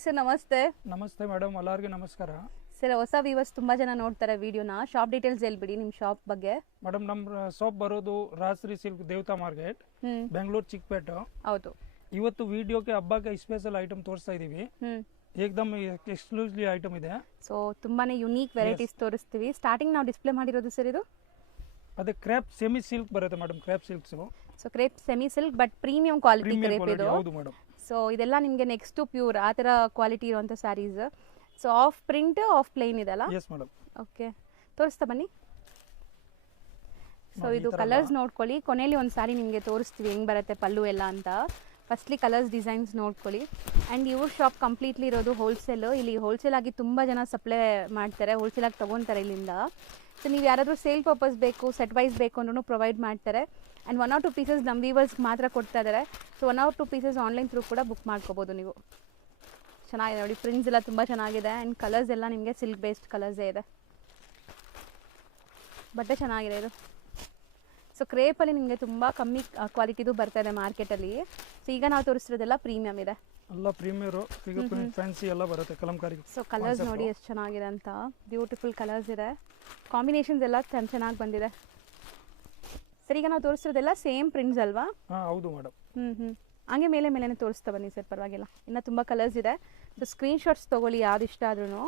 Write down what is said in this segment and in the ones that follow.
Hi sir, ನಮಸ್ತೆ. ನಮಸ್ತೆ madam, ಎಲ್ಲರಿಗೂ ನಮಸ್ಕಾರ. ಸರ್, ಹೊಸ ವ್ಯೂವರ್ಸ್ ತುಂಬಾ ಜನ ನೋಡ್ತಾರೆ ವಿಡಿಯೋನ. ಶಾಪ್ ಡೀಟೇಲ್ಸ್ ಹೇಳ್ಬಿಡಿ, ನಿಮ್ಮ ಶಾಪ್ ಬಗ್ಗೆ. ಮೇಡಮ್, ನಮ್ಮ ಶಾಪ್ ಬರೋದು ರಾಜಶ್ರೀ ಸಿಲ್ಕ್ ದೇವತಾ ಮಾರ್ಕೆಟ್, ಬೆಂಗಳೂರು ಚಿಕ್ಕಪೇಟೆ. ಹೌದು. ಇವತ್ತು ವಿಡಿಯೋಗೆ ಹಬ್ಬಕ್ಕೆ ಸ್ಪೆಷಲ್ ಐಟಮ್ ತೋರಿಸ್ತಾ ಇದೀವಿ. ಏಕದಮ್ ಎಕ್ಸ್ಕ್ಲೂಸಿವ್ ಐಟಮ್ ಇದೆ. ಸೊ ತುಂಬಾನೇ ಯುನೀಕ್ ವೆರೈಟೀಸ್ ತೋರಿಸ್ತೀವಿ. ಸ್ಟಾರ್ಟಿಂಗ್ ನಾವು ಡಿಸ್ಪ್ಲೇ ಮಾಡಿರೋದು ಸರ್ ಇದು ಅದೇ ಕ್ರೇಪ್ ಸೆಮಿ ಸಿಲ್ಕ್ ಬರುತ್ತೆ madam. Crepe silks. So crepe semi silk but premium quality crepe ಇದು. ಹೌದು ಮೇಡಮ್. ಸೊ ಇದೆಲ್ಲ ನಿಮಗೆ ನೆಕ್ಸ್ಟ್ ಟು ಪ್ಯೂರ್ ಆ ಥರ ಕ್ವಾಲಿಟಿ ಇರುವಂಥ saris. So of print of plain ಇದೆಲ್ಲ. Yes madam. ಓಕೆ, ತೋರಿಸ್ತಾ ಬನ್ನಿ. ಸೊ ಇದು ಕಲರ್ಸ್ ನೋಡ್ಕೊಳ್ಳಿ. ಕೊನೆಯಲ್ಲಿ ಒಂದು ಸಾರಿ ನಿಮಗೆ ತೋರಿಸ್ತೀವಿ ಹೆಂಗೆ ಬರುತ್ತೆ ಪಲ್ಲು ಎಲ್ಲ ಅಂತ. ಫಸ್ಟ್ಲಿ ಕಲರ್ಸ್ ಡಿಸೈನ್ಸ್ ನೋಡ್ಕೊಳ್ಳಿ. ಆ್ಯಂಡ್ ಇವ್ರ ಶಾಪ್ ಕಂಪ್ಲೀಟ್ಲಿ ಇರೋದು ಹೋಲ್ಸೇಲು. ಇಲ್ಲಿ ಹೋಲ್ಸೇಲ್ ಆಗಿ ತುಂಬ ಜನ ಸಪ್ಲೈ ಮಾಡ್ತಾರೆ, ಹೋಲ್ಸೇಲ್ ಆಗಿ ತೊಗೊತಾರೆ ಇಲ್ಲಿಂದ. ಸೊ ನೀವು ಯಾರಾದರೂ ಸೇಲ್ ಪರ್ಪಸ್ ಬೇಕು, ಸೆಟ್ ವೈಸ್ ಬೇಕು ಅಂದ್ರೂ ಪ್ರೊವೈಡ್ ಮಾಡ್ತಾರೆ. ಆ್ಯಂಡ್ 1 or 2 ಪೀಸಸ್ ನಮ್ಮ ವೀವರ್ಸ್ಗೆ ಮಾತ್ರ ಕೊಡ್ತಾ ಇದ್ದಾರೆ. So 1 or 2 pieces online through ಕೂಡ ಬುಕ್ ಮಾಡ್ಕೋಬೋದು ನೀವು. ಚೆನ್ನಾಗಿದೆ ನೋಡಿ, ಪ್ರಿಂಟ್ಸ್ ಎಲ್ಲ ತುಂಬ ಚೆನ್ನಾಗಿದೆ. ಆ್ಯಂಡ್ ಕಲರ್ಸ್ ಎಲ್ಲ ನಿಮಗೆ ಸಿಲ್ಕ್ ಬೇಸ್ಡ್ ಕಲರ್ಸೇ ಇದೆ. ಬಟ್ಟೆ ಚೆನ್ನಾಗಿದೆ ಇದು. ಸೊ ಕ್ರೇಪಲ್ಲಿ ನಿಮಗೆ ತುಂಬ ಕಮ್ಮಿ ಕ್ವಾಲಿಟಿದು ಬರ್ತಾ ಇದೆ ಮಾರ್ಕೆಟಲ್ಲಿ. ಸೊ ಈಗ ನಾವು ತೋರಿಸ್ತಿರೋದೆಲ್ಲ ಪ್ರೀಮಿಯಮ್ ಇದೆ. ಎಲ್ಲ ಪ್ರೀಮಿಯರ್ ಫ್ಯಾನ್ಸಿ ಎಲ್ಲ ಬರುತ್ತೆ ಕಲಂಕಾರಿ. ಸೊ ಕಲರ್ಸ್ ನೋಡಿ ಎಷ್ಟು ಚೆನ್ನಾಗಿದೆ ಅಂತ. ಬ್ಯೂಟಿಫುಲ್ ಕಲರ್ಸ್ ಇದೆ. ಕಾಂಬಿನೇಷನ್ಸ್ ಎಲ್ಲ ಚೆನ್ನಾಗಿ ಬಂದಿದೆ. ಸರ್, ಈಗ ನಾವು ತೋರಿಸ್ತಿರೋದೆಲ್ಲ ಸೇಮ್ ಪ್ರಿಂಟ್ಸ್ ಅಲ್ವಾ? ಹೌದು ಮೇಡಮ್. ಹಂಗೆ ಮೇಲೆ ತೋರಿಸ್ತಾ ಬನ್ನಿ ಸರ್, ಪರವಾಗಿಲ್ಲ. ಇನ್ನು ತುಂಬ ಕಲರ್ಸ್ ಇದೆ. ಸೊ ಸ್ಕ್ರೀನ್ ಶಾಟ್ಸ್ ತೊಗೊಳ್ಳಿ ಯಾವ್ದು ಇಷ್ಟ ಆದ್ರೂ.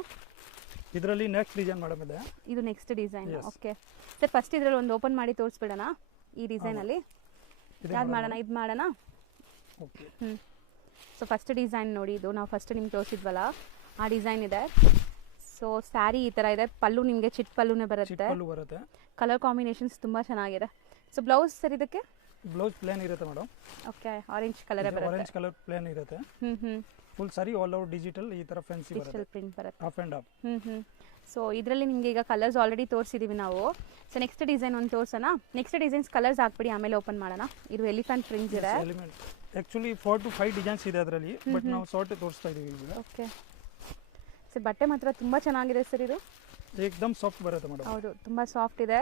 ಇದರಲ್ಲಿ ನೆಕ್ಸ್ಟ್ ಡಿಸೈನ್ ಮೇಡಮ್ ಇದೆ. ಇದು next design. Okay sir, first ಇದರಲ್ಲಿ ಒಂದು ಓಪನ್ ಮಾಡಿ ತೋರಿಸ್ಬಿಡೋಣ. ಈ ಡಿಸೈನಲ್ಲಿ ಯಾವ್ದು ಮಾಡೋಣ? ಇದು ಮಾಡೋಣ. ಓಕೆ. ಸೊ ಫಸ್ಟ್ ಡಿಸೈನ್ ನೋಡಿ, ಇದು ನಾವು ಫಸ್ಟ್ ನಿಮ್ಗೆ ತೋರಿಸಿದ್ವಲ್ಲ ಆ ಡಿಸೈನ್ ಇದೆ. ಸೊ ಸ್ಯಾರಿ ಈ ಥರ ಇದೆ. ಪಲ್ಲು ನಿಮಗೆ ಚಿಟ್ ಪಲ್ಲುನೇ ಬರುತ್ತೆ. ಕಲರ್ ಕಾಂಬಿನೇಷನ್ಸ್ ತುಂಬ ಚೆನ್ನಾಗಿದೆ. ಸೊ ಬ್ಲೌಸ್ ಸರ್ ಇದಕ್ಕೆ? ಬ್ಲೌಸ್ ಪ್ಲೇನ್ ಇರುತ್ತೆ ಮೇಡಮ್. ಓಕೆ, ಆರೆಂಜ್ ಕಲರ್ ಬರುತ್ತೆ. ಆರೆಂಜ್ ಕಲರ್ ಪ್ಲೇನ್ ಇರುತ್ತೆ. ಫುಲ್ ಸಾರಿ ಆಲ್ ಓವರ್ ಡಿಜಿಟಲ್ ಈ ತರ ಫ್ಯಾನ್ಸಿ ಬರುತ್ತೆ. ಡಿಜಿಟಲ್ ಪ್ರಿಂಟ್ ಬರುತ್ತೆ. Of and of. ಸೊ ಇದರಲ್ಲಿ ನಿಮಗೆ ಈಗ ಕಲರ್ಸ್ ಆಲ್ರೆಡಿ ತೋರಿಸಿದೀವಿ ನಾವು. ಸೊ ನೆಕ್ಸ್ಟ್ ಡಿಸೈನ್ ಒಂದು ತೋರಿಸೋಣ. ನೆಕ್ಸ್ಟ್ ಡಿಸೈನ್ಸ್ ಕಲರ್ಸ್ ಹಾಕ್ಬಿಡಿ, ಆಮೇಲೆ ಓಪನ್ ಮಾಡೋಣ. ಇದು ಎಲಿಫೆಂಟ್ ಪ್ರಿಂಟ್ಸ್ ಇದೆ. ಆಕ್ಚುಲಿ 4 to 5 ಡಿಸೈನ್ಸ್ ಇದೆ ಅದರಲ್ಲಿ, ಬಟ್ ನಾವು ಶಾರ್ಟ್ ತೋರಿಸ್ತಾ ಇದೀವಿ ಈಗ. ಓಕೆ ಸರ್, ಬಟ್ಟೆ ಮಾತ್ರ ತುಂಬಾ ಚೆನ್ನಾಗಿದೆ ಸರ್. ಇದು ಏಕದಮ್ ಸಾಫ್ಟ್ ಬರುತ್ತೆ ಮೇಡಮ್. ಹೌದು, ತುಂಬಾ ಸಾಫ್ಟ್ ಇದೆ.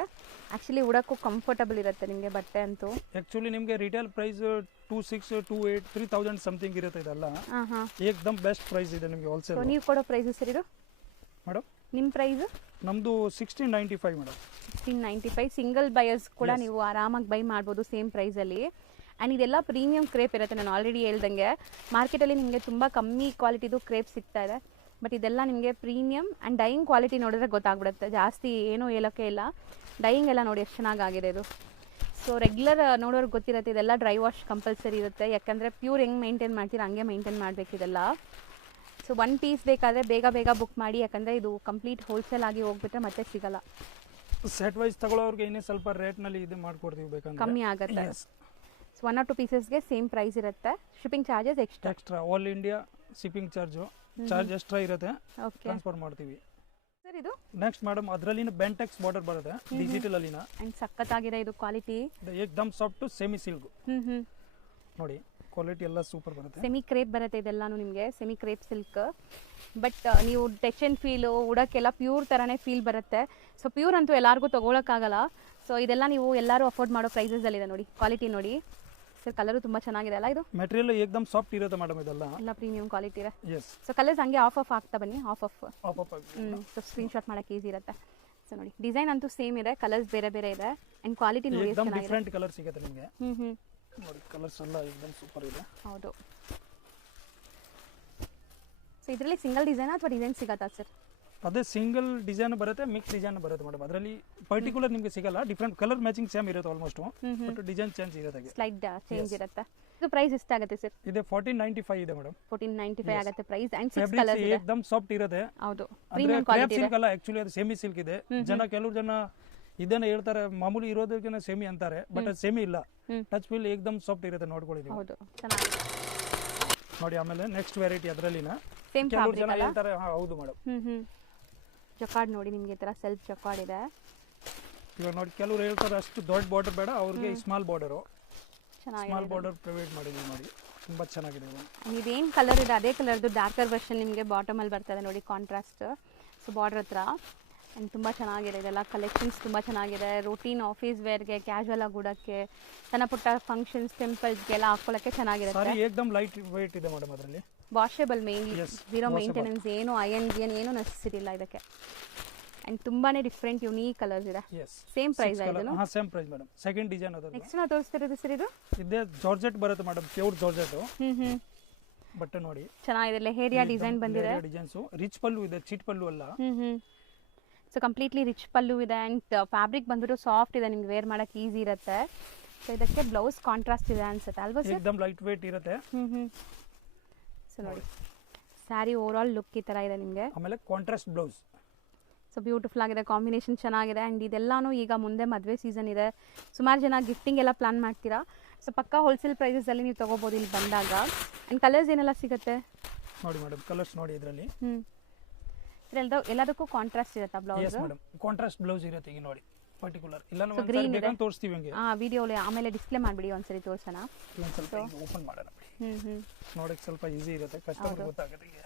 ಆಕ್ಚುಲಿ ಉಡಕ್ಕೂ ಕಂಫರ್ಟಬಲ್ ಇರುತ್ತೆ ನಿಮಗೆ ಬಟ್ಟೆ ಅಂತೂ. ಆಕ್ಚುಲಿ ನಿಮಗೆ ರಿಟೇಲ್ ಪ್ರೈಸ್ 2600, 2800, 3000 ಸಮಥಿಂಗ್ ಇರುತ್ತೆ. ಇದೆಲ್ಲ ಏಕದಮ್ ಬೆಸ್ಟ್ ಪ್ರೈಸ್ ಇದೆ ನಿಮಗೆ ಹೋಲ್ಸೇಲ್. ಸೊ ನೀವು ಕೊಡೋ ಪ್ರೈಸ್ ಸರ್ ಇದು ಮೇಡಮ್? ನಿಮ್ಮ ಪ್ರೈಸ್ ನಮ್ದು 1695 ಮೇಡಮ್. 1695. ಸಿಂಗಲ್ ಬಯರ್ಸ್ ಕೂಡ ನೀವು ಆರಾಮಾಗಿ ಬೈ ಮಾಡ್ಬೋದು ಸೇಮ್ ಪ್ರೈಸಲ್ಲಿ. ಆ್ಯಂಡ್ ಇದೆಲ್ಲ ಪ್ರೀಮಿಯಂ ಕ್ರೇಪ್ ಇರುತ್ತೆ. ನಾನು ಆಲ್ರೆಡಿ ಹೇಳ್ದಂಗೆ ಮಾರ್ಕೆಟಲ್ಲಿ ನಿಮಗೆ ತುಂಬ ಕಮ್ಮಿ ಕ್ವಾಲಿಟಿದು ಕ್ರೇಪ್ ಸಿಗ್ತಾ ಇದೆ. ಬಟ್ ಇದೆಲ್ಲ ನಿಮಗೆ ಪ್ರೀಮಿಯಮ್ ಆ್ಯಂಡ್ ಡೈಯಿಂಗ್ ಕ್ವಾಲಿಟಿ ನೋಡಿದ್ರೆ ಗೊತ್ತಾಗ್ಬಿಡುತ್ತೆ. ಜಾಸ್ತಿ ಏನೂ ಹೇಳೋಕ್ಕೆ ಇಲ್ಲ. ಡೈಯಿಂಗ್ ಎಲ್ಲ ನೋಡಿ ಎಷ್ಟು ಚೆನ್ನಾಗಾಗಿದೆ ಇದು. ಸೊ ರೆಗ್ಯುಲರ್ ನೋಡೋರ್ಗೆ ಗೊತ್ತಿರುತ್ತೆ ಇದೆಲ್ಲ ಡ್ರೈ ವಾಶ್ ಕಂಪಲ್ಸರಿ ಇರುತ್ತೆ. ಯಾಕಂದರೆ ಪ್ಯೂರ್ ಹೆಂಗೆ ಮೇಂಟೈನ್ ಮಾಡ್ತೀರ ಹಂಗೆ ಮೇಂಟೈನ್ ಮಾಡಬೇಕು ಇದೆಲ್ಲ. ಸೊ 1 ಪೀಸ್ ಬೇಕಾದರೆ ಬೇಗ ಬುಕ್ ಮಾಡಿ, ಯಾಕಂದರೆ ಇದು ಕಂಪ್ಲೀಟ್ ಹೋಲ್ಸೇಲ್ ಆಗಿ ಹೋಗ್ಬಿಟ್ರೆ ಮತ್ತೆ ಸಿಗಲ್ಲ. ಸೆಟ್ ವೈಸ್ ತಗೊಳ್ಳೋರಿಗೆ ಇನ್ನೇ ಸ್ವಲ್ಪ ರೇಟ್ನಲ್ಲಿ ಇದು ಮಾಡ್ಕೊಡ್ತೀವಿ, ಬೇಕಂದ್ರೆ ಕಮ್ಮಿ ಆಗುತ್ತೆ. ಸೊ 1 or 2 ಪೀಸಸ್ಗೆ ಸೇಮ್ ಪ್ರೈಸ್ ಇರುತ್ತೆ. Shipping charges extra. All India shipping charge extra ಇರುತ್ತೆ. ಟ್ರಾನ್ಸ್ಫರ್ ಮಾಡ್ತೀವಿ ಸರ್. ಇದು ನೆಕ್ಸ್ಟ್ ಮೇಡಮ್, ಅದರಲ್ಲಿನ ಬೆಂಟೆಕ್ಸ್ ಬಾರ್ಡರ್ ಬರುತ್ತೆ ಡಿಜಿಟಲ್ ಅಲ್ಲಿನ. ಅಂಡ್ ಸಕ್ಕತ್ತಾಗಿದೆ ಇದು ಕ್ವಾಲಿಟಿ. ಏಕದಮ್ ಸಾಫ್ಟ್ ಸೆಮಿ ಸಿಲ್ಕ್ ನೋಡಿ, ಕ್ವಾಲಿಟಿ ಎಲ್ಲ ಸೂಪರ್ ಬರುತ್ತೆ. ಸೆಮಿ ಕ್ರೇಪ್ ಬರುತ್ತೆ ಇದೆಲ್ಲಾನು ನಿಮಗೆ, ಸೆಮಿ ಕ್ರೇಪ್ ಸಿಲ್ಕ್. ಬಟ್ ನೀವು ಟಚ್ ಅಂಡ್ ಫೀಲು ಉಡಕ್ಕೆಲ್ಲ ಪ್ಯೂರ್ ಥರನೇ ಫೀಲ್ ಬರುತ್ತೆ. ಸೊ ಪ್ಯೂರ್ ಅಂತೂ ಎಲ್ಲರಿಗೂ ತೊಗೊಳಕ್ಕಾಗಲ್ಲ. ಸೊ ಇದೆಲ್ಲ ನೀವು ಎಲ್ಲರೂ ಅಫೋರ್ಡ್ ಮಾಡೋ ಪ್ರೈಸಲ್ಲಿದೆ ನೋಡಿ. ಕ್ವಾಲಿಟಿ ನೋಡಿ ಸರ್, ಕಲರು ತುಂಬ ಚೆನ್ನಾಗಿದೆ ಅಲ್ಲ. ಇದು ಮೆಟೀರಿಯಲ್ ಏಕದಮ್ ಸಾಫ್ಟ್ ಇರುತ್ತೆ ಮೇಡಮ್. ಇದೆಲ್ಲ ಎಲ್ಲ ಪ್ರೀಮಿಯಂ ಕ್ವಾಲಿಟಿ ಇದೆ. ಎಸ್. ಸೊ ಕಲರ್ಸ್ ಹಂಗೆ ಆಫ್ ಆಗ್ತಾ ಬನ್ನಿ. ಆಫ್ ಸೊ ಸ್ಕ್ರೀನ್ ಶಾಟ್ ಮಾಡೋಕ್ಕೆ ಈಸಿ ಇರುತ್ತೆ. ಸೊ ನೋಡಿ, ಡಿಸೈನ್ ಅಂತೂ ಸೇಮ್ ಇದೆ, ಕಲರ್ಸ್ ಬೇರೆ ಇದೆ. ಆ್ಯಂಡ್ ಕ್ವಾಲಿಟಿ ನೋಡಿ ಏಕದಮ್ ಡಿಫರೆಂಟ್ ಕಲರ್ ಸಿಗುತ್ತೆ ನಿಮಗೆ. ನೋಡಿ, ಕಲರ್ಸ್ ಎಲ್ಲ ಏಕದಮ್ ಸೂಪರ್ ಇದೆ. ಹೌದು. ಸೊ ಇದರಲ್ಲಿ ಸಿಂಗಲ್ ಡಿಸೈನ್ ಅಥವಾ ಡಿಸೈನ್ ಸಿಗತ್ತಾ ಸರ್? ಅದೇ ಸಿಂಗಲ್ ಡಿಸೈನ್ ಬರುತ್ತೆ, ಮಿಕ್ಸ್ ಡಿಸೈನ್ ಬರುತ್ತೆ ಮೇಡಮ್. ಅದರಲ್ಲಿ ಪರ್ಟಿಕ್ಯುಲರ್ ನಿಮಗೆ ಸಿಗಲ್ಲ. ಡಿಫರೆಂಟ್ ಕಲರ್ ಮ್ಯಾಚಿಂಗ್ ಸೇಮ್ ಇರುತ್ತೆ ಆಲ್ಮೋಸ್ಟ್, ಬಟ್ ಡಿಸೈನ್ ಚೇಂಜ್ ಇರುತ್ತೆ. ಸ್ಲೈಡ್ ಚೇಂಜ್ ಇರುತ್ತೆ. ಇದು ಪ್ರೈಸ್ ಎಷ್ಟಾಗುತ್ತೆ ಸರ್? ಇದೆ 1495 ಇದೆ ಮೇಡಮ್. 1495 ಆಗುತ್ತೆ ಪ್ರೈಸ್. ಅಂಡ್ 6 ಕಲರ್ಸ್ ಇದೆ. ಏಕದಮ್ ಸಾಫ್ಟ್ ಇರುತ್ತೆ. ಹೌದು, ಪ್ರೀಮಿಯಂ ಕ್ವಾಲಿಟಿ ಸಿಲ್ಕ್ ಅಲ್ಲ, ಆಕ್ಚುಲಿ ಅದು ಸೆಮಿ ಸಿಲ್ಕ್ ಇದೆ. ಕೆಲವರು ಜನ ಇದನ್ನ ಹೇಳ್ತಾರೆ, ಮಾಮೂಲಿ ಇರೋದಕ್ಕೆ ಸೆಮಿ ಅಂತಾರೆ, ಬಟ್ ಅದು ಸೆಮಿ ಇಲ್ಲ. ಟಚ್ ಫೀಲ್ ಏಕದಮ್ ಸಾಫ್ಟ್ ಇರುತ್ತೆ, ನೋಡ್ಕೊಳ್ಳಿ ನೀವು. ಹೌದು, ಚೆನ್ನಾಗಿದೆ ನೋಡಿ. ಆಮೇಲೆ ನೆಕ್ಸ್ಟ್ ವೆರೈಟಿ ಅದರಲ್ಲಿನ ಸೇಮ್ ಕೆಲವರು ಜನ ಹೇಳ್ತಾರೆ. ಹೌದು ಮೇಡಮ್. ಜಕಾರ್ಡ್ ನೋಡಿ, ನಿಮಗೆ ಈ ಥರ ಸೆಲ್ಫ್ ಜಕಾರ್ಡ್ ಇದೆ. ಇವಾಗ ನೋಡಿ, ಕೆಲವರು ಹೇಳ್ತಾರೆ ಅಷ್ಟು ದೊಡ್ಡ ಬಾರ್ಡರ್ ಬೇಡ, ಅವ್ರಿಗೆ small border. Small border provide ಮಾಡಿದ್ದೀವಿ ನೋಡಿ, ತುಂಬ ಚೆನ್ನಾಗಿದೆ. ಇದೇನು ಕಲರ್ ಇದೆ ಅದೇ ಕಲರ್ದು ಡಾರ್ಕರ್ ವರ್ಷನ್ ನಿಮಗೆ ಬಾಟಮಲ್ಲಿ ಬರ್ತದೆ ನೋಡಿ, ಕಾಂಟ್ರಾಸ್ಟ್. ಸೊ ಬಾರ್ಡರ್ ಹತ್ರ ಆ್ಯಂಡ್ ತುಂಬ ಚೆನ್ನಾಗಿದೆ. ಇದೆಲ್ಲ ಕಲೆಕ್ಷನ್ಸ್ ತುಂಬ ಚೆನ್ನಾಗಿದೆ. ರೂಟೀನ್ ಆಫೀಸ್ ವೇರ್ಗೆ, ಕ್ಯಾಶುವಲ್ ಆಗಿ ಉಡೋಕ್ಕೆ, ಸಣ್ಣ ಪುಟ್ಟ ಫಂಕ್ಷನ್ಸ್ ಟೆಂಪಲ್ಸ್ಗೆಲ್ಲ ಹಾಕೊಳ್ಳೋಕ್ಕೆ ಚೆನ್ನಾಗಿರುತ್ತೆ. ಏಕದಮ್ ಲೈಟ್ ವೇಟ್ ಇದೆ ಮೇಡಮ್ ಅದರಲ್ಲಿ. Washable mainly, Yes, zero washable. Maintenance, ಏನು ಅಯನ್ ಗಿಯನ್ ಏನು ನೆಸೆಸಿಟಿ ಇಲ್ಲ ಇದಕ್ಕೆ. ಆ್ಯಂಡ್ ತುಂಬಾನೇ ಡಿಫ್ರೆಂಟ್ ಯುನೀಕ್ ಕಲರ್ಸ್ ಇದೆ. ಎಸ್ ಸೇಮ್ ಪ್ರೈಸ್ ಇದನ್ನು. ಹಾ same price madam. Second design ಅದು ನೆಕ್ಸ್ಟ್ ನಾವು ತೋರಿಸ್ತಿರೋದು ಸರ್ ಇದು. ಇದೇ ಜಾರ್ಜೆಟ್ ಬರುತ್ತೆ ಮೇಡಮ್, ಪ್ಯೂರ್ ಜಾರ್ಜೆಟ್ ಹ್ಮ್ ಬಟ್ಟೆ ನೋಡಿ. ಚೆನ್ನಾಗಿದೆ, ಲೆಹೇರಿಯಾ ಡಿಸೈನ್ ಬಂದಿದೆ. ಡಿಸೈನ್ಸ್ ರಿಚ್ ಪಲ್ಲು ಇದೆ, ಚಿಟ್ ಪಲ್ಲು ಅಲ್ಲ. ಸೊ ಕಂಪ್ಲೀಟ್ಲಿ ರಿಚ್ ಪಲ್ಲು ಇದೆ ಆ್ಯಂಡ್ ಫ್ಯಾಬ್ರಿಕ್ ಬಂದ್ಬಿಟ್ಟು ಸಾಫ್ಟ್ ಇದೆ, ನಿಮ್ಗೆ ವೇರ್ ಮಾಡಕ್ಕೆ ಈಸಿ ಇರುತ್ತೆ. ಸೊ ಇದಕ್ಕೆ ಬ್ಲೌಸ್ ಕಾಂಟ್ರಾಸ್ಟ್ ಇದೆ ಅನ್ಸುತ್ತೆ ಅಲ್ವಾ ಸರ್? ಏಕದಮ್ ಲೈಟ್ ವೇಟ್ ಇರುತ್ತೆ. ಸೊ ನೋಡಿ ಸ್ಯಾರಿ ಓವರ್ ಆಲ್ ಲುಕ್ ಈ ತರ ಇದೆ ನಿಮಗೆ. ಆಮೇಲೆ ಕಾಂಟ್ರಾಸ್ಟ್ ಬ್ಲೌಸ್. ಸೊ ಬ್ಯೂಟಿಫುಲ್ ಆಗಿದೆ, ಕಾಂಬಿನೇಷನ್ ಚೆನ್ನಾಗಿದೆ. ಆ್ಯಂಡ್ ಇದೆಲ್ಲಾನು ಈಗ ಮುಂದೆ ಮದುವೆ ಸೀಸನ್ ಇದೆ, ಸುಮಾರು ಜನ ಗಿಫ್ಟಿಂಗ್ ಎಲ್ಲ ಪ್ಲಾನ್ ಮಾಡ್ತೀರಾ. ಸೊ ಪಕ್ಕಾ ಹೋಲ್ಸೇಲ್ ಪ್ರೈಸಲ್ಲಿ ನೀವು ತೊಗೋಬೋದು ಇಲ್ಲಿ ಬಂದಾಗ. ಆ್ಯಂಡ್ ಕಲರ್ಸ್ ಏನೆಲ್ಲ ಸಿಗುತ್ತೆ ನೋಡಿ ಮೇಡಮ್, ಕಲರ್ಸ್ ನೋಡಿ ಇದರಲ್ಲಿ. ಎಲ್ಲದಕ್ಕೂ ಕಾಂಟ್ರಾಸ್ಟ್ ಇರುತ್ತಾ blouse? Yes madam, contrast blouse ಇರುತ್ತೆ. ಈಗ ನೋಡಿ ಪರ್ಟಿಕ್ಯುಲರ್ ಇಲ್ಲ So, green ನಾವು ಇದೆ. ಬೇಕಂತ ತೋರಿಸ್ತೀವಿ ಹಂಗೆ. ವಿಡಿಯೋಲಿ ಆಮೇಲೆ ಡಿಸ್ಪ್ಲೇ ಮಾಡಿಬಿಡಿ ಒಂದ್ಸರಿ ತೋರ್ಸೋಣ. ಒಂದು ಸ್ವಲ್ಪ ಓಪನ್ ಮಾಡೋಣ ಬಿಡಿ. ನೋಡಕ್ಕೆ ಸ್ವಲ್ಪ ಈಸಿ ಇರುತ್ತೆ, ಕಸ್ಟಮರ್ ಗೊತ್ತಾಗುತ್ತೆ ಈಗ.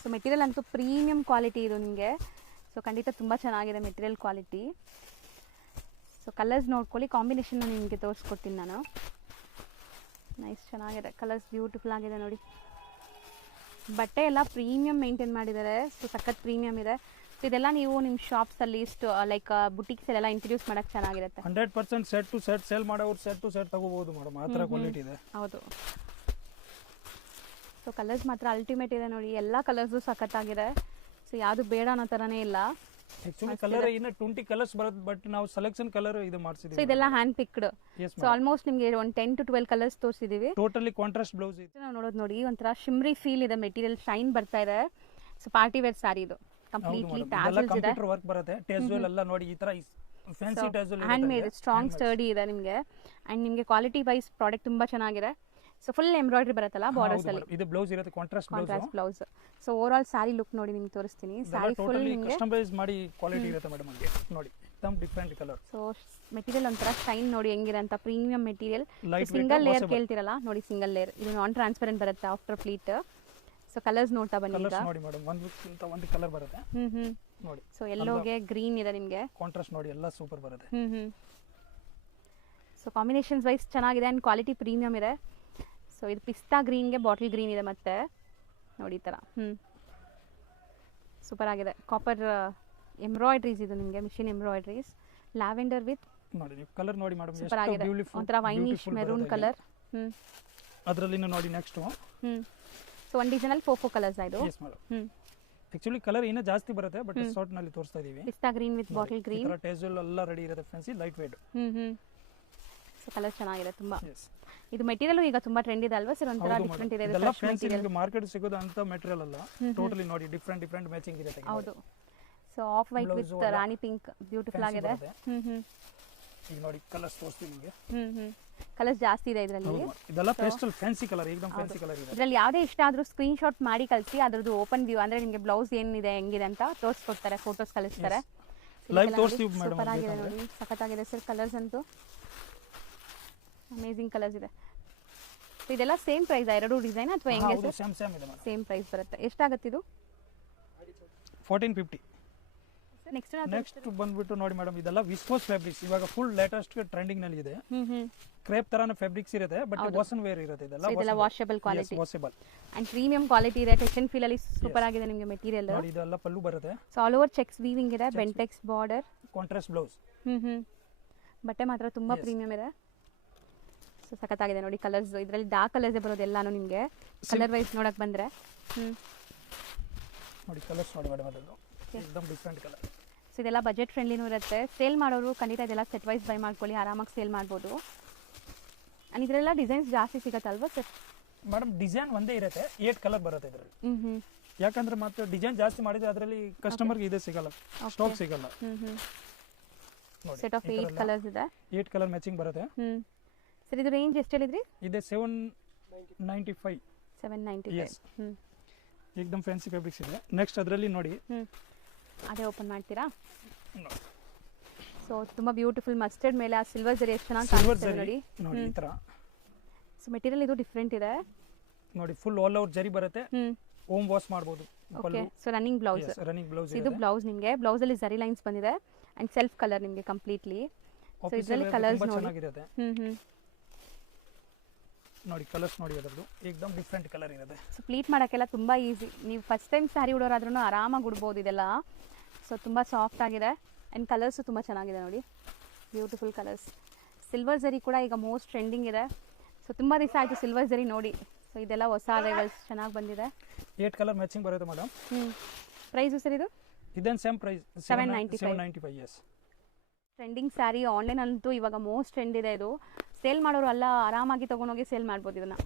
ಸೊ ಮೆಟೀರಿಯಲ್ ಅಂತೂ ಪ್ರೀಮಿಯಂ ಕ್ವಾಲಿಟಿ ಇದು ನಿಮಗೆ. ಸೊ ಖಂಡಿತ ತುಂಬ ಚೆನ್ನಾಗಿದೆ ಮೆಟೀರಿಯಲ್ ಕ್ವಾಲಿಟಿ. ಸೊ ಕಲರ್ಸ್ ನೋಡ್ಕೊಳ್ಳಿ, ಕಾಂಬಿನೇಷನ್ ನಿಮಗೆ ತೋರಿಸ್ಕೊಡ್ತೀನಿ ನಾನು. ನೈಸ್, ಚೆನ್ನಾಗಿದೆ ಕಲರ್ಸ್, ಬ್ಯೂಟಿಫುಲ್ ಆಗಿದೆ ನೋಡಿ. ಬಟ್ಟೆ ಎಲ್ಲ ಪ್ರೀಮಿಯಂ ಮೇಂಟೈನ್ ಮಾಡಿದ್ದಾರೆ. ಸೊ ಸಖತ್ ಪ್ರೀಮಿಯಂ ಇದೆ. ಸೊ ಇದೆಲ್ಲ ನೀವು ನಿಮ್ಮ ಶಾಪ್ಸಲ್ಲಿ ಲೈಕ್ ಬುಟಿಕ್ಸಲ್ಲೆಲ್ಲ ಇಂಟ್ರೊಡ್ಯೂಸ್ ಮಾಡೋಕ್ಕೆ ಚೆನ್ನಾಗಿರುತ್ತೆ. 100% ಸೆಟ್ ಟು ಸೆಟ್ ಸೇಲ್ ಮಾಡೋರು ಸೆಟ್ ಟು ಸೆಟ್ ತಗೋಬಹುದು ಮೇಡಮ್, ಆ ಥರ ಕ್ವಾಲಿಟಿ ಇದೆ. ಹೌದು. ಸೊ ಕಲರ್ಸ್ ಮಾತ್ರ ಅಲ್ಟಿಮೇಟ್ ಇದೆ ನೋಡಿ, ಎಲ್ಲ ಕಲರ್ಸು ಸಖತ್ತಾಗಿದೆ. ಸೊ ಯಾವುದು ಬೇಡ ಅನ್ನೋ ಥರನೇ ಇಲ್ಲ. ಆಕ್ಚುಲಿ ಕಲರ್ ಇನ್ನು 20 ಕಲರ್ಸ್ ಬರುತ್ತೆ, ಬಟ್ ನಾವು ಸೆಲೆಕ್ಷನ್ ಕಲರ್ ಇದು ಸೊ ಮಾಡಿಸಿದೀವಿ. ಇದೆಲ್ಲ hand picked. Yes so almost ನಿಮಗೆ ಒಂದು 10 to 12 ಕಲರ್ಸ್ ತೋರಿಸಿದೀವಿ. ಟೋಟಲಿ ಕಾಂಟ್ರಾಸ್ಟ್ ಬ್ಲೌಸ್ ಇದೆ. ನಾವು ನೋಡೋದು ನೋಡಿ, ಒಂಥರ ಶಿಮ್ರಿ ಫೀಲ್ ಇದೆ, ಮೆಟೀರಿಯಲ್ ಶೈನ್ ಬರ್ತಾ ಇದೆ. ಸೊ ಪಾರ್ಟಿ ವೇರ್ ಸಾರಿ ಇದು, ಕಂಪ್ಲೀಟ್ಲಿ ಟ್ಯಾಸಲ್ಸ್ ಇದೆ, ಕಂಪ್ಯೂಟರ್ ವರ್ಕ್ ಬರುತ್ತೆ. ಟೇಸ್ವೆಲ್ ಎಲ್ಲ ನೋಡಿ ಈ ತರ fancy tassel hand made, strong sturdy ಇದೆ ನಿಮಗೆ. ಅಂಡ್ ನಿಮಗೆ ಕ್ವಾಲಿಟಿ ವೈಸ್ ಪ್ರಾಡಕ್ಟ್ ತುಂಬಾ ಚೆನ್ನಾಗಿದೆ. ಸೊ ಫುಲ್ ಎಂಬ್ರಾಯ್ಡ್ರಿ ಬರುತ್ತಲ್ಲ ಬಾರ್ಡರ್ಸ್ ಅಲ್ಲಿ. ಇದು ಬ್ಲೌಸ್ ಇರುತ್ತೆ, contrast blouse. So overall sari look ನೋಡಿ ನಿಮ್ಗೆ ತೋರಿಸ್ತೀನಿ. ಸಾರಿ ಫುಲ್ ನಿಮಗೆ ಕಸ್ಟಮೈಸ್ ಮಾಡಿ ಕ್ವಾಲಿಟಿ ಇರುತ್ತೆ ಮೇಡಮ್. ಅಲ್ಲಿ ನೋಡಿ ಎಕ್ದಮ್ ಡಿಫರೆಂಟ್ ಕಲರ್. ಸೊ ಮೆಟೀರಿಯಲ್ ಒಂಥರ ಶೈನ್ ನೋಡಿ ಹೆಂಗಿದೆ ಅಂತ, premium material. Light single layer ಕೇಳ್ತಿರಲ್ಲ ನೋಡಿ, ಸಿಂಗಲ್ ಲೇಯರ್ ಇದು ನಾನ್ ಟ್ರಾನ್ಸ್ಪರೆಂಟ್ ಬರುತ್ತೆ ಆಫ್ಟರ್ ಫ್ಲೀಟ್. ಸೊ ಕಲರ್ಸ್ ನೋಡ್ತಾ ಬನ್ನಿ ಈಗ. ಕಲರ್ಸ್ ನೋಡಿ ಮೇಡಮ್, ಒಂದು ಕಲರ್ ಬರುತ್ತೆ ನೋಡಿ. ಸೊ ಎಲ್ಲೋಗೆ ಗ್ರೀನ್ ಇದೆ ನಿಮಗೆ, ಕಾಂಟ್ರಾಸ್ಟ್ ನೋಡಿ ಎಲ್ಲ ಸೂಪರ್ ಬರುತ್ತೆ. ಸೊ ಕಾಂಬಿನೇಷನ್ಸ್ ವೈಸ್ ಚೆನ್ನಾಗಿದೆ ಆ್ಯಂಡ್ ಕ್ವಾಲಿಟಿ ಪ್ರೀಮಿಯಂ ಇದೆ. ಸೊ ಇದು ಪಿಸ್ತಾ ಗ್ರೀನ್ಗೆ ಬಾಟಲ್ ಗ್ರೀನ್ ಇದೆ ಮತ್ತೆ ನೋಡಿ ಈ ಥರ. ಸೂಪರ್ ಆಗಿದೆ. ಕಾಪರ್ ಎಂಬ್ರಾಯ್ಡ್ರೀಸ್ ಇದು ನಿಮಗೆ, ಮಿಷಿನ್ ಎಂಬ್ರಾಯ್ಡ್ರೀಸ್. ಲ್ಯಾವೆಂಡರ್ ವಿತ್ ನೋಡಿ ನೀವು ಕಲರ್ ನೋಡಿ ಮೇಡಮ್, ಸೂಪರ್ ಆಗಿದೆ, ಒಂಥರ ವೈನಿಶ್ ಮೆರೂನ್ ಕಲರ್. ಅದರಲ್ಲಿ ನೋಡಿ ನೆಕ್ಸ್ಟ್. ಸೊ ಒಂದು ಡಿಸೈನಲ್ಲಿ 4 ಕಲರ್ಸ್ ಇದು. Yes madam. ಆಕ್ಚುಲಿ ಕಲರ್ ಇನ್ನೂ ಜಾಸ್ತಿ ಬರುತ್ತೆ, ಬಟ್ ಶಾರ್ಟ್ ನಲ್ಲಿ ತೋರಿಸ್ತಾ ಇದೀವಿ. ಪಿಸ್ತಾ ಗ್ರೀನ್ ವಿತ್ ಬಾಟಲ್ ಗ್ರೀನ್. ಟೇಸ್ವೆಲ್ ಎಲ್ಲ ರೆಡಿ ಇರುತ್ತೆ, fancy light weight. So colour ಚೆನ್ನಾಗಿದೆ ತುಂಬಾ. ಇದು ಮೆಟೀರಿಯಲ್ ಈಗ ತುಂಬಾ ಟ್ರೆಂಡ್ ಇದೆ ಅಲ್ವಾ ಸರ್? ಒಂಥರ ಡಿಫರೆಂಟ್ ಇದೆ. ಇದೆಲ್ಲ ಫ್ಯಾನ್ಸಿ ನಿಮಗೆ ಮಾರ್ಕೆಟ್ ಸಿಗೋದು ಅಂತ ಮೆಟೀರಿಯಲ್ ಅಲ್ಲ, ಟೋಟಲಿ ನೋಡಿ ಡಿಫರೆಂಟ್ ಮ್ಯಾಚಿಂಗ್ ಇರುತ್ತೆ. ಹೌದು. So of white with Rani pink, beautiful ಆಗಿದೆ. ಈಗ ನೋಡಿ ಕಲರ್ಸ್ ತೋರಿಸ್ತೀನಿ ನಿಮಗೆ. ಕಲರ್ಸ್ ಜಾಸ್ತಿ ಇದೆ ಇದರಲ್ಲಿ. ಇದೆಲ್ಲ ಪೇಸ್ಟಲ್ ಫ್ಯಾನ್ಸಿ ಕಲರ್, ಏಕದಮ್ ಫ್ಯಾನ್ಸಿ ಕಲರ್ ಇದೆ. ಇದರಲ್ಲಿ ಯಾವುದೇ ಇಷ್ಟ ಆದ್ರೂ ಸ್ಕ್ರೀನ್ ಶಾಟ್ ಮಾಡಿ ಕಳಿಸಿ, ಅದರದ್ದು ಓಪನ್ ವ್ಯೂ ಅಂದ್ರೆ ನಿಮಗೆ ಬ್ಲೌಸ್ ಏನಿದೆ ಹೆಂಗಿದೆ ಅಂತ ತೋರಿಸ್ಕೊಡ್ತಾರೆ, ಫೋಟೋಸ್ ಕಳಿಸ್ತಾರೆ. ಲೈವ್ ತೋರಿಸ್ತೀವಿ ಮೇಡಮ್. ಸೂಪರ್ ಆಗಿದೆ ನೋಡಿ, ಸಖತ್ತಾಗಿದೆ ಸರ್. ಕಲರ್ಸ್ ಅಂತೂ ಅಮೇಜಿಂಗ್ ಕಲರ್ಸ್ ಇದೆ. ಇದೆಲ್ಲ ಸೇಮ್ ಪ್ರೈಸ್ ಎರಡು ಡಿಸೈನ್ ಅಥವಾ ಹೆಂಗೆ ಸರ್? ಸೇಮ್ ಇದೆ ಮೇಡಮ್, ಸೇಮ್ ಪ್ರೈಸ್ ಬರುತ್ತೆ. ಎಷ್ಟಾಗುತ್ತೆ ಇದು? 1450. ನೆಕ್ಸ್ಟ್ ಬಂದ್ಬಿಟ್ಟು ನೋಡಿ ಮೇಡಮ್, ಇದೆಲ್ಲ ವಿಸ್ಕೋಸ್ ಫ್ಯಾಬ್ರಿಕ್ಸ್, ಇವಾಗ ಫುಲ್ ಲೇಟೆಸ್ಟ್ ಟ್ರೆಂಡಿಂಗ್ ನಲ್ಲಿ ಇದೆ. ಕ್ರೇಪ್ ತರಾನ ಫ್ಯಾಬ್ರಿಕ್ಸ್ ಇರುತ್ತೆ, ಬಟ್ ವಾಷನ್ ವೇರ್ ಇರುತ್ತೆ. ಇದೆಲ್ಲ washable quality washable and premium quality ಇದೆ. ಟೆಕ್ಸ್ಚರ್ ಫೀಲ್ ಅಲ್ಲಿ ಸೂಪರ್ ಆಗಿದೆ ನಿಮಗೆ ಮೆಟೀರಿಯಲ್. ನೋಡಿ ಇದೆಲ್ಲ ಪಲ್ಲು ಬರುತ್ತೆ. So all over cheques weaving ಇದೆ, ಬೆಂಟೆಕ್ಸ್ ಬಾರ್ಡರ್, ಕಾಂಟ್ರಾಸ್ಟ್ ಬ್ಲೌಸ್. ಬಟ್ಟೆ ಮಾತ್ರ ತುಂಬಾ ಪ್ರೀಮಿಯಂ ಇದೆ. ಸೊ ಸಖತ್ತಾಗಿದೆ ನೋಡಿ ಕಲರ್ಸ್. ಇದರಲ್ಲಿ ಡಾರ್ಕ್ ಕಲರ್ಸ್ ಬರೋದು ಎಲ್ಲಾನು ನಿಮಗೆ ಕಲರ್ ವೈಸ್ ನೋಡಕ್ ಬಂದ್ರೆ. ನೋಡಿ ಕಲರ್ಸ್ ನೋಡಿ ಮೇಡಮ್, ಅದನ್ನು एकदम ಡಿಫರೆಂಟ್ ಕಲರ್. ಸೊ ಇದೆಲ್ಲ ಬಜೆಟ್ ಫ್ರೆಂಡ್ಲಿನೂ ಇರುತ್ತೆ. ಸೇಲ್ ಮಾಡೋರು ಖಂಡಿತ ಇದೆಲ್ಲ ಸೆಟ್ ವೈಸ್ ಬೈ ಮಾಡ್ಕೊಳ್ಳಿ, ಆರಾಮಾಗಿ ಸೇಲ್ ಮಾಡ್ಬೋದು. ಅಂಡ್ ಇದರೆಲ್ಲ ಡಿಸೈನ್ಸ್ ಜಾಸ್ತಿ ಸಿಗತ್ತಲ್ವಾ ಸರ್? ಮೇಡಮ್ ಡಿಸೈನ್ ಒಂದೇ ಇರುತ್ತೆ, 8 ಕಲರ್ ಬರುತ್ತೆ ಇದರಲ್ಲಿ. ಯಾಕಂದ್ರೆ ಮತ್ತೆ ಡಿಸೈನ್ ಜಾಸ್ತಿ ಮಾಡಿದ್ರೆ ಅದರಲ್ಲಿ ಕಸ್ಟಮರ್ಗೆ ಇದೆ ಸಿಗಲ್ಲ, ಸ್ಟಾಕ್ ಸಿಗಲ್ಲ. ಸೆಟ್ ಆಫ್ 8 ಕಲರ್ಸ್ ಇದೆ, 8 ಕಲರ್ ಮ್ಯಾಚಿಂಗ್ ಬರುತ್ತೆ. ಸರ್ ಇದು ರೇಂಜ್ ಎಷ್ಟು ಹೇಳಿದ್ರಿ? ಇದೆ 795. 795. एकदम ಫ್ಯಾನ್ಸಿ ಫ್ಯಾಬ್ರಿಕ್ಸ್ ಇದೆ. ನೆಕ್ಸ್ಟ್ ಅದರಲ್ಲಿ ನೋಡಿ, ಅದೇ ಓಪನ್ ಮಾಡ್ತೀರಾ? ಸೊ ತುಂಬಾ ಬ್ಯೂಟಿಫುಲ್ ಮಸ್ಟರ್ಡ್ ಮೇಲೆ ಆ ಸಿಲ್ವರ್ ಜರಿ ಎಷ್ಟು ಚೆನ್ನಾಗಿ ಕಾಣಿಸ್ತಿದೆ ನೋಡಿ. ನೋಡಿ ಈ ತರ. ಸೊ ಮೆಟೀರಿಯಲ್ ಇದು ಡಿಫರೆಂಟ್ ಇದೆ ನೋಡಿ, ಫುಲ್ ಆಲ್ ಓವರ್ ಜರಿ ಬರುತ್ತೆ. ಹೋಮ್ ವಾಶ್ ಮಾಡಬಹುದು. Okay. So running blouse. Running blouse ಇದು ಬ್ಲೌಸ್ ನಿಮಗೆ. ಬ್ಲೌಸ್ ಅಲ್ಲಿ ಜರಿ ಲೈನ್ಸ್ ಬಂದಿದೆ ಅಂಡ್ ಸೆಲ್ಫ್ ಕಲರ್ ನಿಮಗೆ ಕಂಪ್ಲೀಟ್ಲಿ. ಸೊ ಇದರಲ್ಲಿ ಕಲರ್ಸ್ ನೋಡಿ. ನೋಡಿ ಕಲರ್ಸ್ ನೋಡಿ ಅದರದ್ದು ಏಕ್ದಮ್ ಡಿಫ್ರೆಂಟ್ ಕಲರ್ ಇರುತ್ತೆ. ಸೊ ಪ್ಲೀಟ್ ಮಾಡೋಕ್ಕೆಲ್ಲ ತುಂಬ ಈಸಿ. ನೀವು ಫಸ್ಟ್ ಟೈಮ್ ಸ್ಯಾರಿ ಉಡೋರಾದ್ರೂ ಆರಾಮಾಗಿ ಉಡ್ಬೋದು ಇದೆಲ್ಲ. ಸೊ ತುಂಬ ಸಾಫ್ಟ್ ಆಗಿದೆ ಆ್ಯಂಡ್ ಕಲರ್ಸು ತುಂಬ ಚೆನ್ನಾಗಿದೆ ನೋಡಿ, ಬ್ಯೂಟಿಫುಲ್ ಕಲರ್ಸ್. ಸಿಲ್ವರ್ ಜರಿ ಕೂಡ ಈಗ ಮೋಸ್ಟ್ ಟ್ರೆಂಡಿಂಗ್ ಇದೆ. ಸೊ ತುಂಬ ದಿವಸ ಆಯಿತು ಸಿಲ್ವರ್ ಜರಿ ನೋಡಿ. ಸೊ ಇದೆಲ್ಲ ಹೊಸ ಅರೈವಲ್ಸ್ ಚೆನ್ನಾಗಿ ಬಂದಿದೆ. 8 ಕಲರ್ ಮ್ಯಾಚಿಂಗ್ ಬರುತ್ತೆ ಮೇಡಮ್. ಪ್ರೈಸು ಸರ್ ಇದು ಇದೇನು same price 795. Yes, trending sari online ಅಂತೂ ಇವಾಗ ಮೋಸ್ಟ್ ಟ್ರೆಂಡ್ ಇದೆ. ಇದು ಸೇಲ್ ಮಾಡೋರು ಎಲ್ಲ ಆರಾಮಾಗಿ ತೊಗೊಂಡೋಗಿ ಸೇಲ್ ಮಾಡ್ಬೋದು ಇದನ್ನು.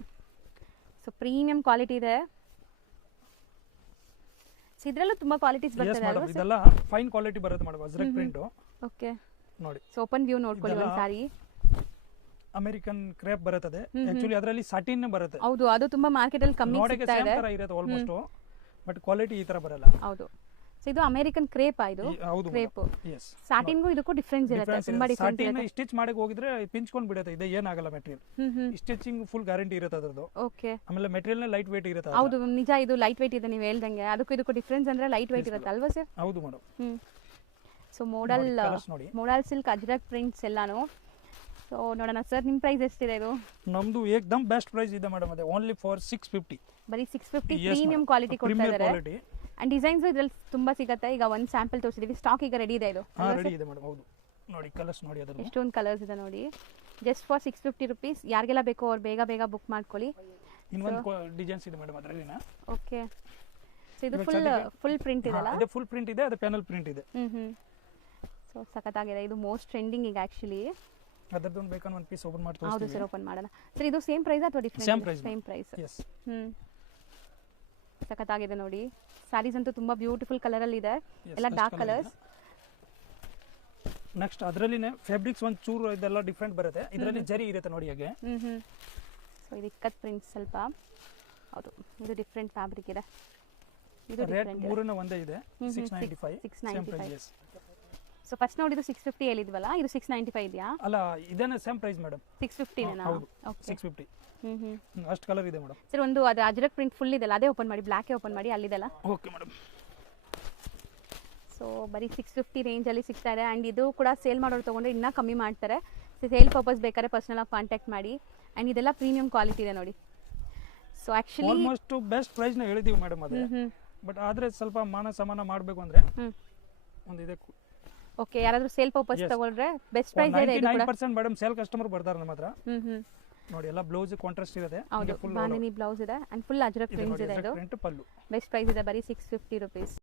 ಸೊ ಪ್ರೀಮಿಯಂ ಕ್ವಾಲಿಟಿ ಇದೆ. ಸೊ ಇದರಲ್ಲೂ ತುಂಬ ಕ್ವಾಲಿಟೀಸ್ ಬರ್ತದೆ ಅಲ್ವಾ ಸರ್? ಇದೆಲ್ಲ ಫೈನ್ ಕ್ವಾಲಿಟಿ ಬರುತ್ತೆ ಮೇಡಮ್. ಅಜ್ರಕ್ ಪ್ರಿಂಟ್ ಓಕೆ ನೋಡಿ. ಸೊ ಓಪನ್ ವ್ಯೂ ನೋಡ್ಕೊಳ್ಳಿ ಒಂದು ಸಾರಿ. ಅಮೆರಿಕನ್ ಕ್ರೇಪ್ ಬರುತ್ತದೆ. ಆಕ್ಚುಲಿ ಅದರಲ್ಲಿ ಸಾಟಿನ್ ಬರುತ್ತೆ. ಹೌದು, ಅದು ತುಂಬಾ ಮಾರ್ಕೆಟ್ ಅಲ್ಲಿ ಕಮ್ಮಿ ನೋಡಕ್ಕೆ ಸಿಗ್ತಾ ಸೇಮ್ ಇದೆ. ತರ ಇರುತ್ತೆ ಆಲ್ಮೋಸ್ಟ್, ಬಟ್ ಕ್ವಾಲಿಟಿ ಈ ತರ ಬರಲ್ಲ. ಹೌದು. ಸೊ ಇದು ಅಮೆರಿಕನ್ ಕ್ರೇಪ್ ಇದು. ಹೌದು ಕ್ರೇಪ್. ಎಸ್. ಸಾಟಿನ್ಗೂ ಇದಕ್ಕೂ ಡಿಫರೆನ್ಸ್ ಇರುತ್ತೆ, ತುಂಬಾ ಡಿಫರೆನ್ಸ್ ಸಾಟಿನ್ ಇರುತ್ತೆ. ಸ್ಟಿಚ್ ಮಾಡಕ್ಕೆ ಹೋಗಿದ್ರೆ ಪಿಂಚ್ಕೊಂಡು ಬಿಡುತ್ತೆ. ಇದು ಏನಾಗಲ್ಲ ಮೆಟೀರಿಯಲ್. ಸ್ಟಿಚಿಂಗ್ ಫುಲ್ ಗ್ಯಾರಂಟಿ ಇರುತ್ತೆ ಅದರದ್ದು. ಓಕೆ. ಆಮೇಲೆ ಮೆಟೀರಿಯಲ್ ಲೈಟ್ ವೇಟ್ ಇರುತ್ತೆ. ಹೌದು ನಿಜ, ಇದು ಲೈಟ್ ವೇಟ್ ಇದೆ ನೀವು ಹೇಳ್ದಂಗೆ. ಅದಕ್ಕೂ ಇದಕ್ಕೂ ಡಿಫರೆನ್ಸ್ ಅಂದ್ರೆ ಲೈಟ್ ವೇಟ್ ಇರುತ್ತೆ ಅಲ್ವಾ ಸರ್? ಹೌದು madam. So modal silk ajrak prints ಎಲ್ಲಾನು. ಸೊ ನೋಡೋಣ ಸರ್, ನಿಮ್ಮ ಪ್ರೈಸ್ ಎಷ್ಟಿದೆ ಇದು? ನಮ್ದು ಏಕ್ದಮ್ ಬೆಸ್ಟ್ ಪ್ರೈಸ್ ಇದೆ ಮೇಡಮ್. ಅದೇ ಓನ್ಲಿ ಫಾರ್ 650. ಬರೀ 650 ಪ್ರೀಮಿಯಂ ಕ್ವಾಲಿಟಿ ಕೊಡ್ತಾ ಇದ್ದಾರೆ. ಅಂಡ್ ಡಿಸೈನ್ಸ್ ಇದ್ರಲ್ಲಿ ತುಂಬಾ ಸಿಗುತ್ತೆ. ಈಗ ಒಂದು ಸ್ಯಾಂಪಲ್ ತೋರಿಸಿದೀವಿ, ಸ್ಟಾಕ್ ಈಗ ರೆಡಿ ಇದೆ. ಇದು ರೆಡಿ ಇದೆ ಮೇಡಮ್. ಹೌದು ನೋಡಿ ಕಲರ್ಸ್ ನೋಡಿ ಅದರಲ್ಲಿ ಎಷ್ಟೊಂದು ಕಲರ್ಸ್ ಇದೆ ನೋಡಿ. Just for 650 rupees. ಯಾರಿಗೆಲ್ಲ ಬೇಕೋ ಅವ್ರು ಬೇಗ ಬೇಗ ಬುಕ್ ಮಾಡ್ಕೊಳ್ಳಿ. ಇನ್ನೊಂದು ಡಿಸೈನ್ಸ್ ಇದೆ ಮೇಡಮ್ ಅದರಲ್ಲಿನ. ಓಕೆ. ಸೊ ಇದು ಫುಲ್ ಪ್ರಿಂಟ್ ಇದೆ ಅಲ್ಲ? ಇದು ಫುಲ್ ಪ್ರಿಂಟ್ ಇದೆ, ಅದು ಪ್ಯಾನಲ್ ಪ್ರಿಂಟ್ ಇದೆ. ಸೊ ಸಖತ್ತಾಗಿದೆ. ಇದು ಮೋಸ್ಟ್ ಟ್ರೆಂಡಿಂಗ್ ಈಗ ಆಕ್ಚುಲಿ. ಅದರದ್ದು ಬೇಕಂದ್ರೆ ಒಂದು ಪೀಸ್ ಓಪನ್ ಮಾಡಿ ಹೌದು ತೋರಿಸ್ತೀವಿ. ಸರ್, ಓಪನ್ ಮಾಡೋಣ ಸರ್. ಇದು ಸೇಮ್ ಪ್ರೈಸ್ ಅಥವಾ ಡಿಫರೆಂಟ್? Same price. ಎಸ್. ಸಖತ್ತಾಗಿದೆ ನೋಡಿ. ಸ್ಯಾರೀಸ್ ಅಂತೂ ತುಂಬಾ ಬ್ಯೂಟಿಫುಲ್ ಕಲರ್ ಅಲ್ಲಿ ಇದೆ, ಎಲ್ಲ ಡಾರ್ಕ್ ಕಲರ್ಸ್. ನೆಕ್ಸ್ಟ್ ಅದರಲ್ಲಿನೇ ಫ್ಯಾಬ್ರಿಕ್ಸ್ ಒಂದು ಚೂರು ಇದೆಲ್ಲ ಡಿಫರೆಂಟ್ ಬರುತ್ತೆ. ಇದರಲ್ಲಿ ಜರಿ ಇರುತ್ತೆ ನೋಡಿ ಹಾಗೆ. ಸೊ ಇದು ಇಕ್ಕತ್ ಪ್ರಿಂಟ್ ಸ್ವಲ್ಪ. ಹೌದು, ಇದು ಡಿಫರೆಂಟ್ ಫ್ಯಾಬ್ರಿಕ್ ಇದೆ. ಇದು ರೇಟ್ ಡಿಫರೆಂಟ್ ಮೂರನೇ ಒಂದೇ ಇದೆ. 695. Same price. ಸೊ ಫಸ್ಟ್ ನೋಡಿದ್ದು 650 ಹೇಳಿದ್ವಲ್ಲ, ಇದು 695 ಇದೆಯಾ? ಅಲ್ಲ, ಇದೇನೇ ಸೇಮ್ ಪ್ರೈಸ್ ಮೇಡಮ್. 650 ನೇನಾ? ಹೌದು, 650. ಅಷ್ಟು ಕಲರ್ ಇದೆ ಮೇಡಮ್. ಸರ್ ಒಂದು ಅದು ಅಜ್ರಕ್ ಪ್ರಿಂಟ್ ಫುಲ್ ಇದೆಲ್ಲ, ಅದೇ ಓಪನ್ ಮಾಡಿ, ಬ್ಲ್ಯಾಕೇ ಓಪನ್ ಮಾಡಿ, ಅಲ್ಲಿದೆಲ್ಲ. Okay madam. ಸೊ ಬರೀ 650 ರೇಂಜಲ್ಲಿ ಸಿಗ್ತಾ ಇದೆ. ಆ್ಯಂಡ್ ಇದು ಕೂಡ ಸೇಲ್ ಮಾಡೋರು ತೊಗೊಂಡ್ರೆ ಇನ್ನೂ ಕಮ್ಮಿ ಮಾಡ್ತಾರೆ. ಸೇಲ್ ಪರ್ಪಸ್ ಬೇಕಾದ್ರೆ ಪರ್ಸನಲ್ ಆಗಿ ಕಾಂಟ್ಯಾಕ್ಟ್ ಮಾಡಿ. ಆ್ಯಂಡ್ ಇದೆಲ್ಲ ಪ್ರೀಮಿಯಂ ಕ್ವಾಲಿಟಿ ಇದೆ ನೋಡಿ. ಸೊ ಆ್ಯಕ್ಚುಲಿ ಆಲ್ಮೋಸ್ಟ್ ಬೆಸ್ಟ್ ಪ್ರೈಸ್ನ ಹೇಳಿದೀವಿ ಮೇಡಮ್ ಅದೇ. ಬಟ್ ಆದರೆ ಸ್ವಲ್ಪ ಮಾನ ಸಮಾನ ಮಾಡಬೇಕು ಅಂದರೆ ಒಂದು ಇದೆ. ಓಕೆ, ಯಾರಾದರೂ ಸೇಲ್ ಪರ್ಪಸ್ ತಗೊಂಡ್ರೆ ಬೆಸ್ಟ್ ಪ್ರೈಸ್ ಇದೆ. ಇದು ಕೂಡ 99% ಮೇಡಮ್ ಸೇಲ್ ಕಸ್ಟಮರ್ ಬರ್ತಾರೆ ನಮ್ಮ ಹತ್ರ. ನೋಡಿ ಎಲ್ಲ ಬ್ಲೌಸ್ ಕಾಂಟ್ರಾಸ್ಟ್ ಇರುತ್ತೆ. ಹೌದು, ಬಾಂದಿನಿ ಬ್ಲೌಸ್ ಇದೆ ಆ್ಯಂಡ್ ಫುಲ್ ಅಜ್ರಕ್ ಪ್ರಿಂಟ್ಸ್ ಇದೆ. ಇದು ಪ್ರಿಂಟ್ ಪಲ್ಲು. ಬೆಸ್ಟ್ ಪ್ರೈಸ್ ಇದೆ, ಬರೀ 650 ರುಪೀಸ್.